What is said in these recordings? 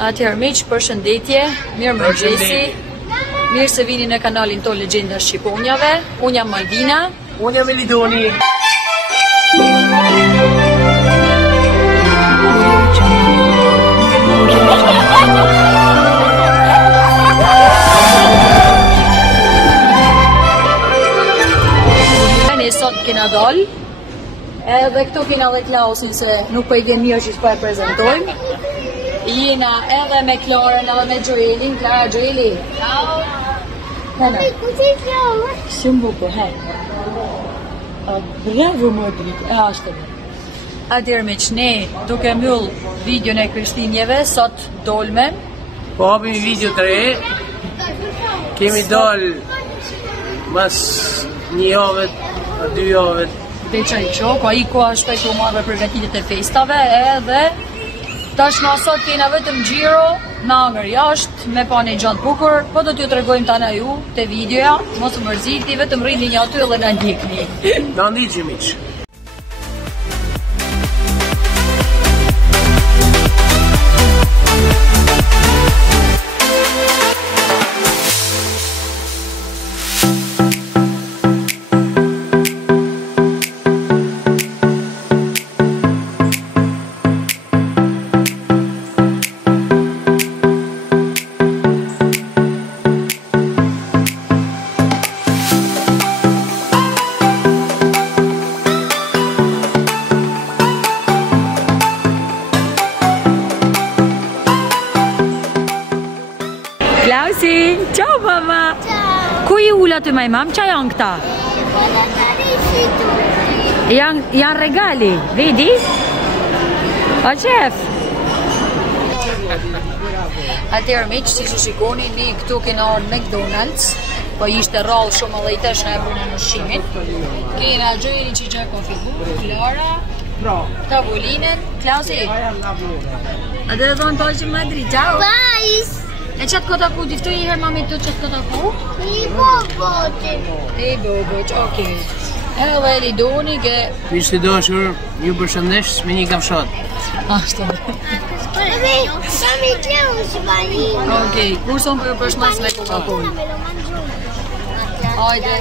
Atëherë miq, përshëndetje, mirë mëngjesi. Mirë se vini në kanalin ton Legjenda Shqiponjave. Unë jam Maldina. Unë jam Elidoni. Ne sot kena dal. Edhe këtu kena dhe Klausin se nuk po i vjen mirë që s'po e prezantojmë. Jena edhe me Klarën edhe me Gjoelin. Klara, Gjoeli. Ciao. Hena. Shumë bukur, he. Bravo, Modric. Ashtë. Atëherë me që ne duke mbyll videon e Krishtinjeve, sot dolme. Po hapim video të re. Kemi dal mas një javët, 2 javët. Veçaj qoko, a i koha shpejt u marrë përgatitit e festave edhe tashma sot kena vetëm gjiro në angër jashtë me pa një gjatë bukur, po do t'ju të regojmë tana ju të videoja, mos më mërziti, vetëm rrini një aty dhe në ndikni. Në ndikë miq. Klausi, ciao mama! Ciao! Ku i ula të mam? Qa janë këta? Janë regali, vedi? O qef? Atëherë miq, si që shikoni, ne këtu kena orë McDonald's, po ishte rrallë shumë edhe i tesh në e bërë në shimin. Kena Gjoelin që gjë konfigur, Klara, tavolinën, Klausi. A dhe thonë pa që Madri, ciao! Bye! E qatë këta ku, diftoj i herë mami të qatë këta ku? I bobote. I boboq, okej. Edhe Elidoni ke... Miq të dashur, ju përshëndesh me një kafshat. Ashtë. Kami qenë shbani. Okej, kur son për përshmas me Coca-Cola? Hajde.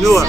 Dua.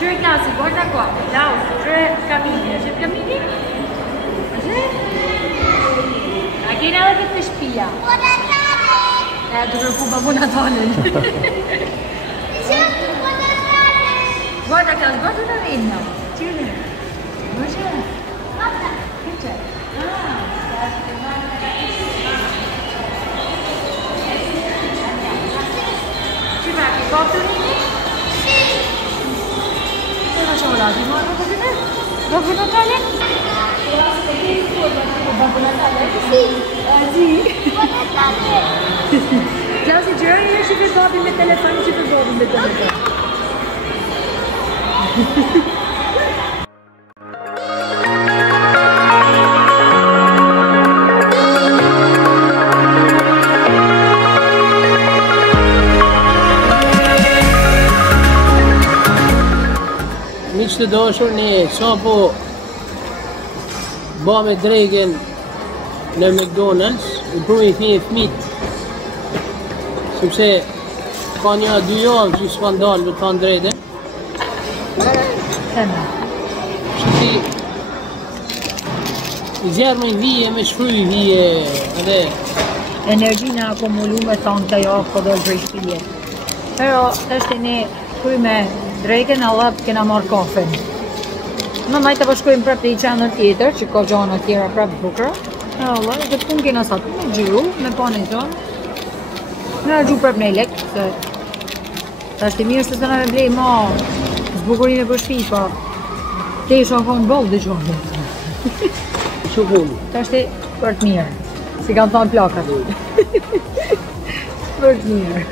Qërë Klausi, guarda qua. Klaus, qërë Kamili, është Kamili? Është? A kena edhe këtë shpia? Buona Natale! E, të kërku pa Buona Natale. Buona Natale! Guarda Klaus, guarda të rinja. Qërë? Guarda? Guarda! Që? Ci va che cotto rinja? Di nuovo così Babbo Natale? Babbo Natale? Sì! Sì? Buona Natale! Klausi, gjërë i është i përbabi me telefon, që përbabi me telefon. Miqtë dashur, ne sapo ba me drekën në McDonald's, i pruvi fëmijët. Sepse ka një 2 javë që s'kan dalë me të thënë drejtën. Që i zjerë me vije, me shfryj vije edhe Energjinë akumulu me thonë të jo, po do drejt shpijet. Pero, është ne kuj me drejken, Allah kena marrë kafen. Në majtë të përshkojmë prap të i qenër tjetër, që ka gjana tjera prap bukra. Allah, dhe pun kena sa të me gjiru, me pane gjanë. Në gju prap në lek, se ta është i mirë se të në blej ma zbukurime për shpi, pa te isha konë bëllë dhe gjonë. që punë. Ta është për të mirë, si kanë thonë plakat. Për të mirë.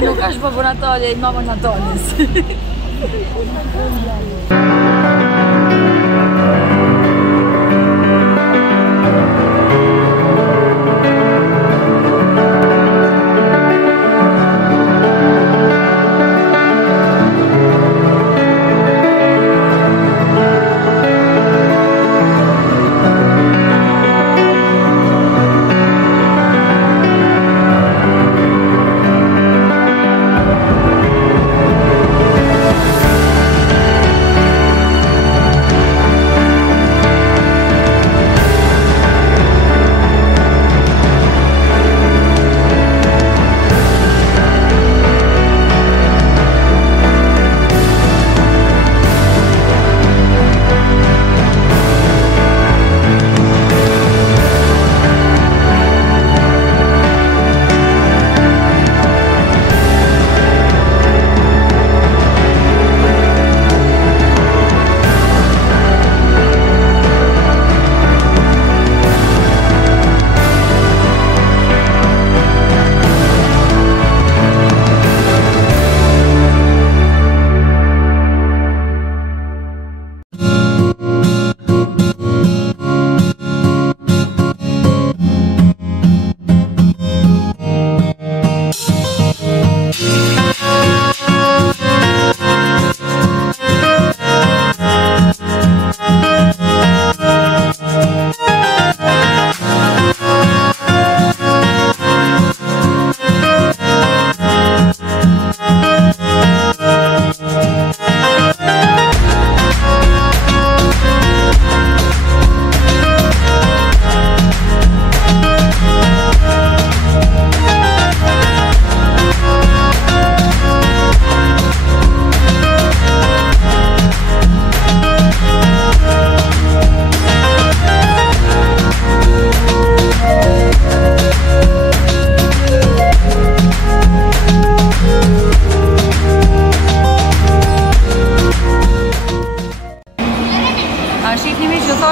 Nuk është Babbo Natali, i Mama Natalis.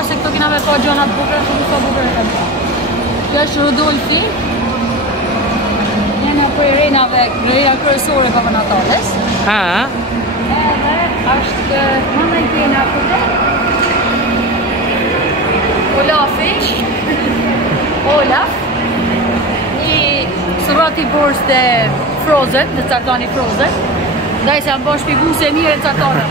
Se këto kina me pa gjonat bukra, që sa bukra e kanë pa. Kjo është Rudolfi. Njëna për rejnave, rejna kryesore Babbo Natalis. Edhe është mëna i pjena këte. Olafi. Olaf. Një surat i borës të Frozen, të caktani Frozen. Daj se janë bën shpigu se mire të caktanën.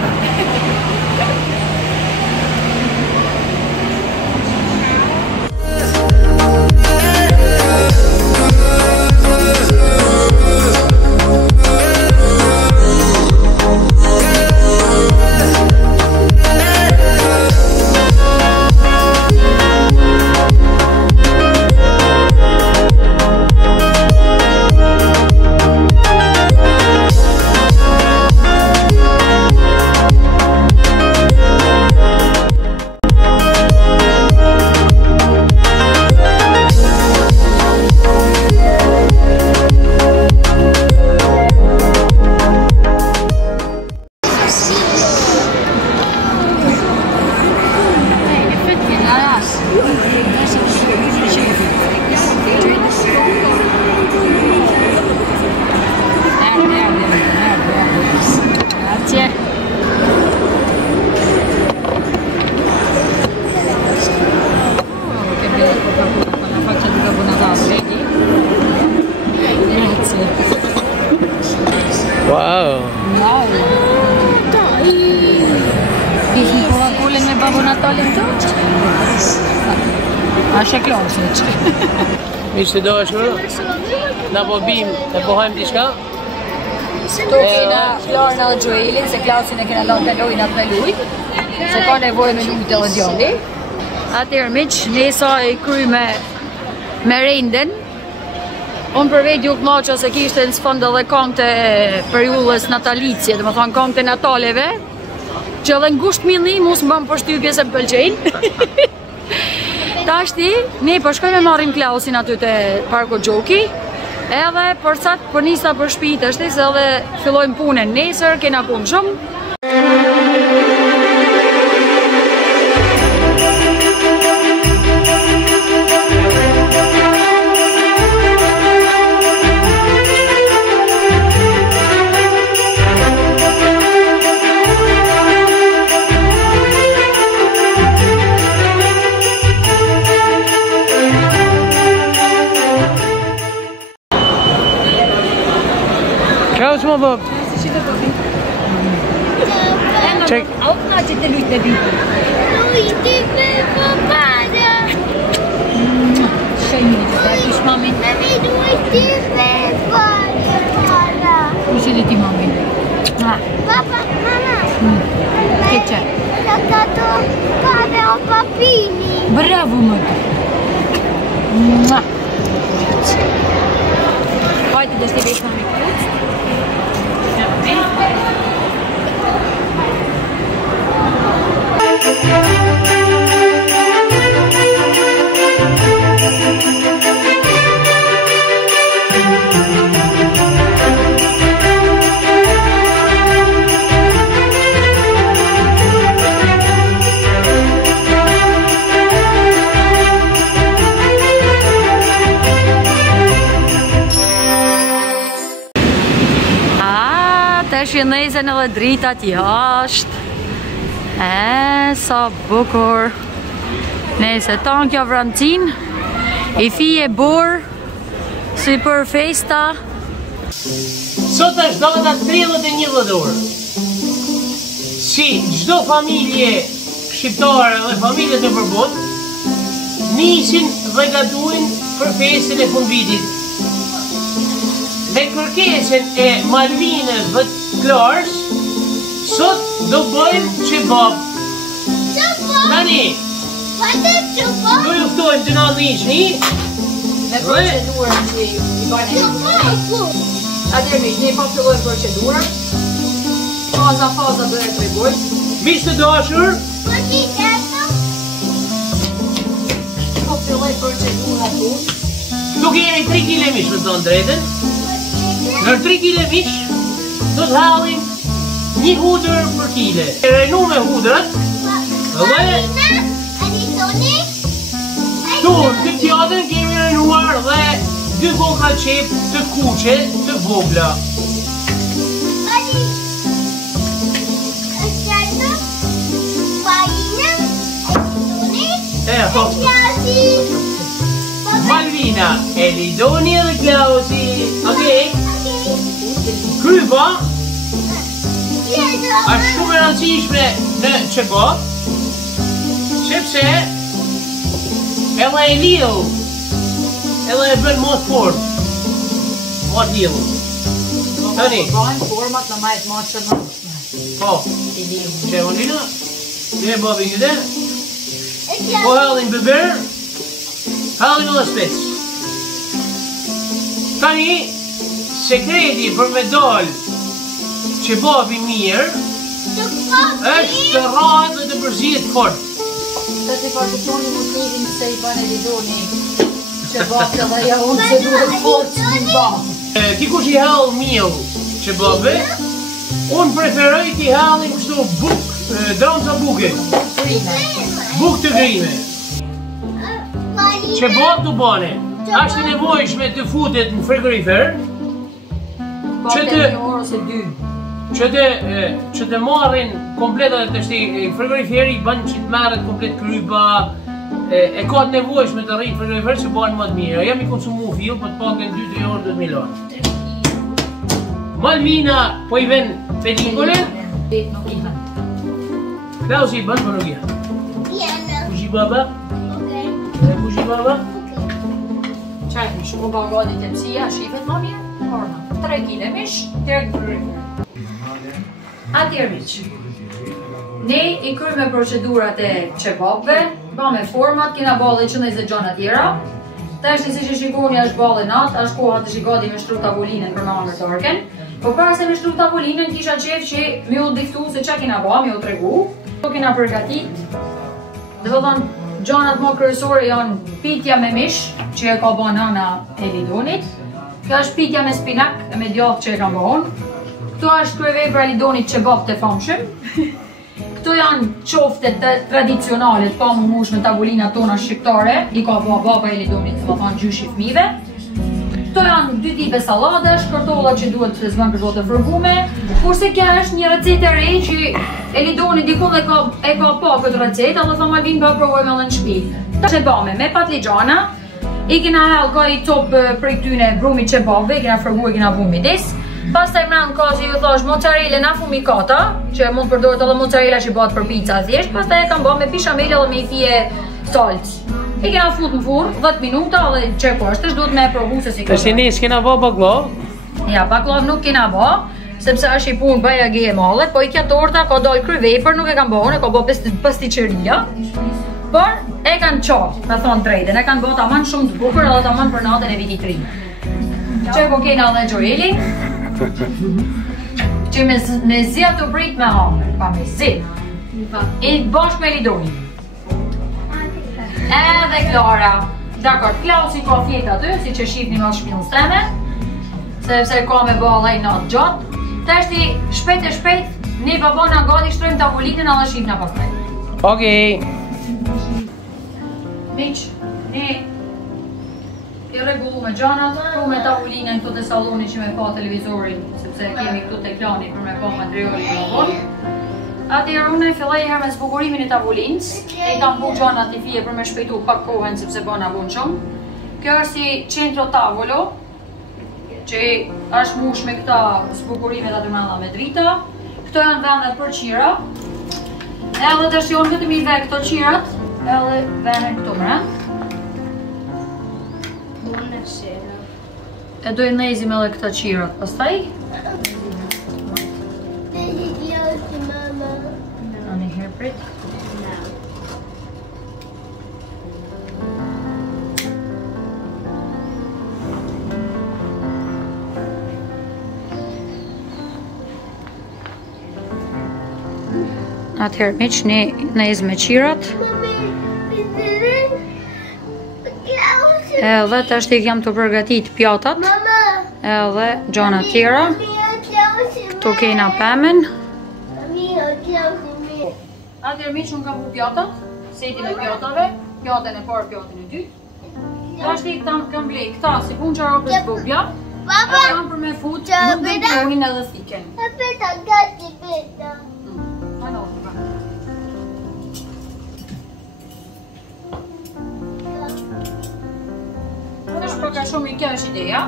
ka bu Natalin të? A shë klasë që. Miq të dashur, na po bim, e po hajmë diçka. Këto kena Klarën dhe Gjoelin, se klasin e kena lanë të lojnë atë me luj. Se ka nevojë me lujt edhe djalli. Atëherë miq, nesa e kry me renden. Unë për vetë juk maqa se kishte në sfond edhe kongte periullës natalicie, dhe më thonë kongte nataleve, që edhe ngusht milni mus më bëm përshtypje se më pëlqejnë. Tashti, ne përshkojme marrim Klausin aty të Parko Gjoki, edhe përcat për nisa për shtëpi tashti, se edhe fillojmë punën nesër, kena punë shumë. Klaus më vë. Çek. Auto që të lujt në bitë. Lujti me papada. Shëjmi, të kish mamin. Mami lujti me papada. Kush e ti mamin? Papa, mamma. Che c'è? L'ho dato pane o papini. Bravo më. Hajde dhe shti vesh mami. Shënëzën edhe dritat jashtë. Sa bukur. Nëse tanë kjo vrantin, I fije burë, si për festa. Sot është data 31 dhjetor. Si çdo familje shqiptare dhe familjet në përbot, nisin dhe gatuin për festën e fundvitit. Me kërkesën e Malvinës dhe Klarës, sot do bëjmë qebab. Tani, do luftojmë të nadhishni. Me procedurën që I bërë e Atërmish, ne pa fillojmë procedurën. Faza do e tregojmë. Miq të dashur, Po filloj procedura tu. do keni 3 kg mish me thënë drejtën. Në 3 kg mish do të hallim 1 hudër për kile. E renu me hudrat dhe tonë të tjadën kemi renuar dhe 2 goka qep të kuqe të vogla. Malvina, Elidonia dhe Klausi. Okej? Krypa është shumë e rëndësishme në qebab, sepse edhe e lidhë, edhe e bën më të fortë. Më të lidhë. Tani. Bajnë format në majtë ma që në Po. Që e Lina, dhe babi një dhe. Po halin biber, halin edhe spec. Tani, sekreti për me dalë qebabi mirë, është të rrajt dhe të përzihet fort. Të të parkëtoni motivin se I bane Lidoni qebabë dhe ja unë që duhet fort që një banë. Dikush I hall miell qebabe, unë preferoj t'i hallim kështu buk, dronca buke. Buk të grime. Qebab të bane, është I nevojshme të futet në frigorifer, që të marrin komplet edhe të shti frigoriferi bën që të marret komplet krypa, e ka të nevojshme të rritë frigorifer që banë më të mirë. Jam I konsumu fill, për të paken 2-3 orë 2.000 lanë. Malvina po I ven pellingolen. Nuk I hënë. Klausi I bën, për nuk I hënë. bushi baba? Okej. Bushi baba? Qaj mish, u ba gati të mësia, shifet ma mirë? Orna, 3 kile mish, direkt në frigorifer. Atëherë miq, ne i kryme procedurat e qebabëve, ba me format, kena bale që në 20 gjona tjera. Tashti si që shikoni është bale natë, është koha të shikati me shtru tavolinën për me anë torken. Po para se me shtru tavolinën, kisha qef që me u diktu se qa kena ba, me u tregu. Po kena përgatit, dhe do thonë, gjonat më kryesore janë pitja me mish, që e ka ba nana e Lidonit. Kjo është pitja me spinak e me djathë që e kam bëhon. Këto është kryevepra e Lidonit qebab të famshëm. Këto janë qofte tradicionale të pa më mush me tavolinat tona shqiptare, i ka ba baba e Lidonit, më thonë gjyshi fëmijëve. Këto janë 2 tipe sallade, shkërtolla që duhet të zënë kërto të fërgume, kurse kja është një recet e re që e Lidoni dikun e ka pa këtë recet, edhe thëmë Alvin ba provojme edhe në shpi. Ta që bame me patligjana, i kena hel ka i top për i këtyne brumi qebabve, i kena fërgu, i kena vu midis. Pastaj mran ka si ju thash mozzarella affumicata, që mund përdorët edhe mozzarella që bëhet për pizza thjesht, pastaj e kam bë me bishamel edhe me i fije salcë. I kena fut në furrë 10 minuta dhe që po është, duhet me provu se si ka. Tash ne s'kena bë baklav? Ja, baklav nuk kena bë, sepse është i punë baja ge e malle, po i kja torta ka dal kryvepër, nuk e kam bëhon, e ka bë pasticceria. Por e kanë qafë, me thonë drejten, e kanë bë taman shumë të bukur edhe taman për natën e vitit ri. Që po kena edhe gjoelin, që me zia të prit me hamër, pa me zi. I bashkë me Lidoni. Edhe Klara. Dakor, Klausi ka fjetë aty, si që shifni ma shpilën steme, sepse ka me bala i natë gjatë. Tashti, shpejt e shpejt, ne babona gati shtrojmë tavolinën edhe shifna pastaj. Okej. Miq, ne i regullu me gjanat, ku me tavolinën këtu të saloni që me pa televizorin, sepse kemi këtu të ekrani për me pa materiali në vonë. Atëherë unë filloj herë me zbukurimin e tavolinës, e kam bu gjanat i fije për me shpejtu pak kohën sepse bëna vun shumë. Kjo është si centro tavolo, që është mush me këta zbukurimet aty mrena me drita. Këto janë vendet për qira. Edhe të shionë këtë mi ve këto qirat, edhe venen këto mrena. E dojë nejzim edhe këta qirat pastaj. Në herë prit. Atëherë miq, ne nejzim me qirat. Edhe tash i jam të përgatit pjatat. Edhe gjana tjera. Këtu kena pemen. Atëherë miq, unë kam bu pjatat, setin e pjatave, pjatën e parë, pjatën e dytë. Tash i kam blej këta si pun qarapës bubja. Edhe jam për me fut, nuk dhe përhin edhe thiken. Peta, gati, peta. Është përka shumë i kjo është ideja.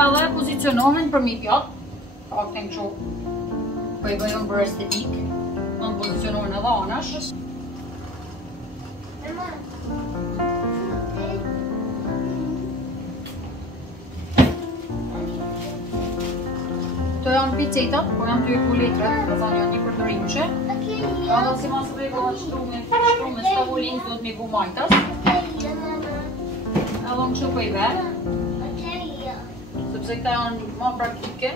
Edhe pozicionohen për mi pjatë. Pak të në këshu po i bëjën për estetik. Në pozicionohen edhe anash. Këto janë picetat, por janë 2 letrat, dhe zanë janë një përdorimshe. Edhe si mas regullat shtrume stavolinës do të mi bu majtas. Edhe në kështu po i verë, sepse këta janë ma praktike.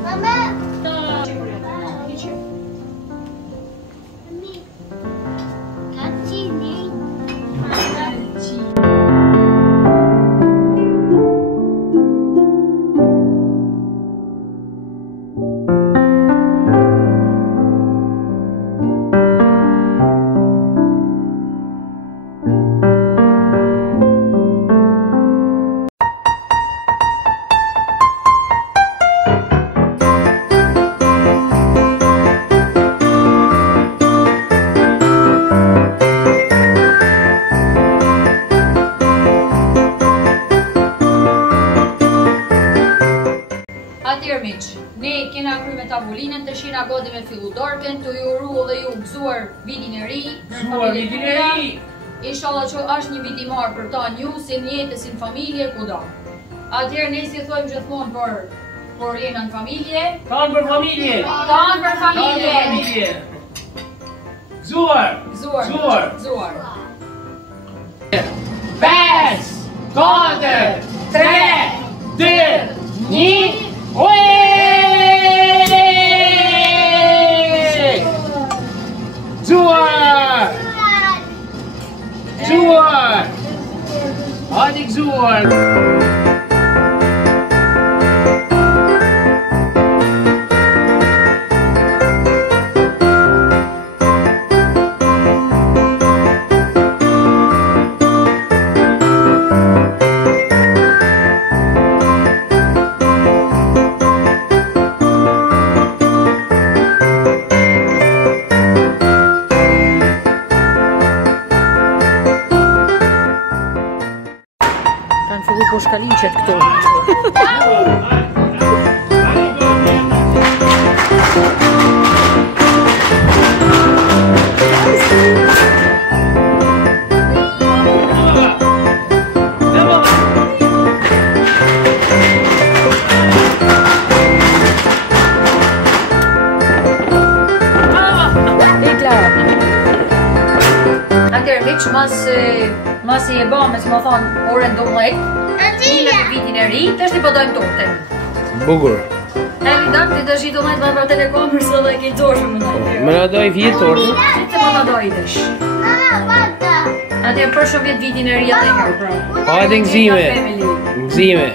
Mama! Caccini! Ne kena kry me tavolinën, të shina godi me fillu darken, të ju uru dhe ju gëzuar vitin e ri. Gëzuar vitin e ri! Inshallah që është një vit i marrë për ta ju, si njete, si në familje, kudo. Atëherë ne si thojmë gjithmonë për jena në familje. Tanë për familje! Tanë për familje! Gëzuar! Gëzuar! 5, 4, 3, 2, 1, Gëzuar! Gëzuar! Hadi gëzuar! Kanë fillu po shkaliqet këtu. Atëherë miq, mas i e bëmës më thonë orën 12, Ila në vitin e ri, të është i përdojmë torten. Bugur. E lidak të të shi 12 për telekom, përse dhe ke gjoshë më nëjtë. Më në doj vjetë torten? Si të më në doj dësh. Atëherë për shumë vjetë vitin e ri atë e kërë, pra. Hajde gëzime. Gëzime.